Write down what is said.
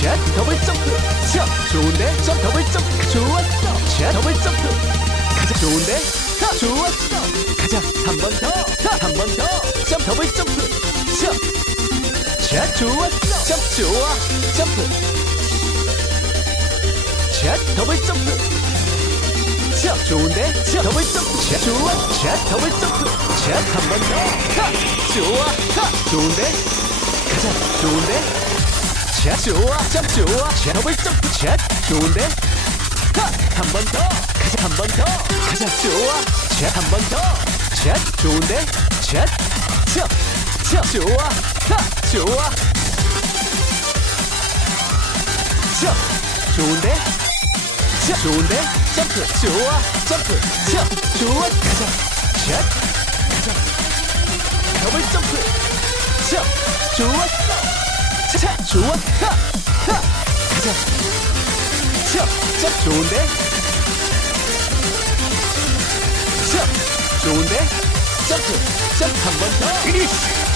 샷 더블 점프. 샷 좋은데? 점 더블 점프. 좋았어. 샷 더블 점프. 가자. 좋은데? 하 좋았어. 가자. 한 번 더. 한번 더. 점 더블 점프. 샷샷 좋았어. 점 좋아. 점프. 샷 더블 점프. 샷 좋은데? 샷 더블 점프. 샷 좋아. 샷 더블 점프. 샷 한 번 더. 하 좋아. 하 좋은데? 가자. 좋은데 샷 좋아 점 좋아. 샷 더블 점프 샷 좋은데? 한 번 더. 가자 한 번 더. 가자 좋아. 샷 한 번 더 샷 좋은데? 샷샷 좋아. 하 좋아. 샷 좋은데? 샷 좋은데? 점프. 좋아 점프. 샷 좋아. 가자. 샷 가자. 더블 점프. 샷 좋았어 샷 좋아 하 하 가자 샷, 샷 좋은데? 샷 좋은데? 점프, 점프 한번 더. 피니쉬.